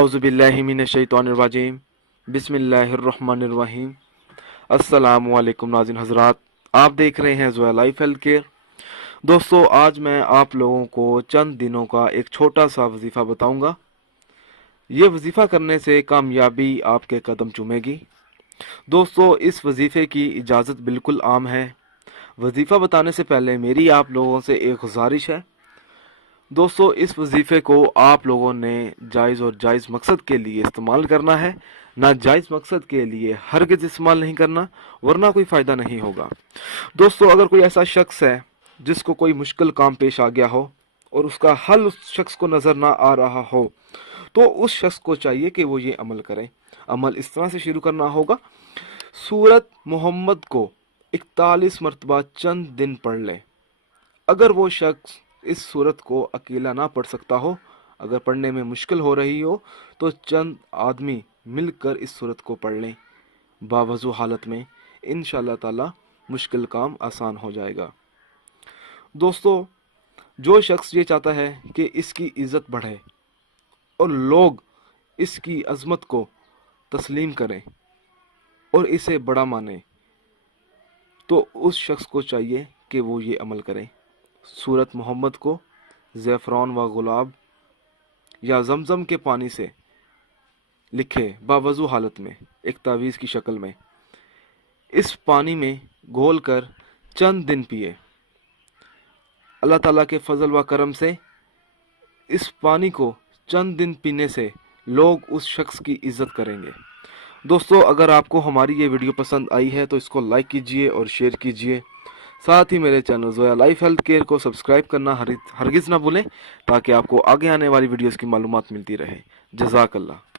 आउज़ुबिल्लाहि मिनश्शैतानिर्रजीम बिस्मिल्लाहिर्रहमानिर्रहीम। अस्सलामुअलैकुम नाज़रीन हज़रात, आप देख रहे हैं ज़ोया लाइफ हेल्थ केयर। दोस्तों, आज मैं आप लोगों को चंद दिनों का एक छोटा सा वजीफ़ा बताऊंगा। ये वजीफ़ा करने से कामयाबी आपके कदम चूमेगी। दोस्तों, इस वजीफ़े की इजाज़त बिल्कुल आम है। वजीफ़ा बताने से पहले मेरी आप लोगों से एक गुजारिश है। दोस्तों, इस वजीफ़े को आप लोगों ने जायज़ और जायज़ मकसद के लिए इस्तेमाल करना है, ना जायज़ मकसद के लिए हरगिज़ इस्तेमाल नहीं करना, वरना कोई फ़ायदा नहीं होगा। दोस्तों, अगर कोई ऐसा शख्स है जिसको कोई मुश्किल काम पेश आ गया हो और उसका हल उस शख्स को नज़र ना आ रहा हो, तो उस शख्स को चाहिए कि वो ये अमल करें। अमल इस तरह से शुरू करना होगा। सूरत मोहम्मद को 41 मरतबा चंद दिन पढ़ ले। अगर वो शख्स इस सूरत को अकेला ना पढ़ सकता हो, अगर पढ़ने में मुश्किल हो रही हो, तो चंद आदमी मिलकर इस सूरत को पढ़ लें बावजू हालत में। इंशाअल्लाह ताला मुश्किल काम आसान हो जाएगा। दोस्तों, जो शख्स ये चाहता है कि इसकी इज़्ज़त बढ़े और लोग इसकी अज़मत को तस्लीम करें और इसे बड़ा माने, तो उस शख्स को चाहिए कि वो ये अमल करें। सूरत मोहम्मद को ज़ैफ़रान व गुलाब या ज़मज़म के पानी से लिखे बावजू हालत में एक तावीज़ की शक्ल में। इस पानी में घोल कर चंद दिन पिए। अल्लाह ताला के फजल व करम से इस पानी को चंद दिन पीने से लोग उस शख्स की इज़्ज़त करेंगे। दोस्तों, अगर आपको हमारी ये वीडियो पसंद आई है तो इसको लाइक कीजिए और शेयर कीजिए। साथ ही मेरे channel Zoya life health care को सब्सक्राइब करना हरगिज़ ना भूलें, ताकि आपको आगे आने वाली वीडियोस की मालूमात मिलती रहे। जज़ाकल्लाह।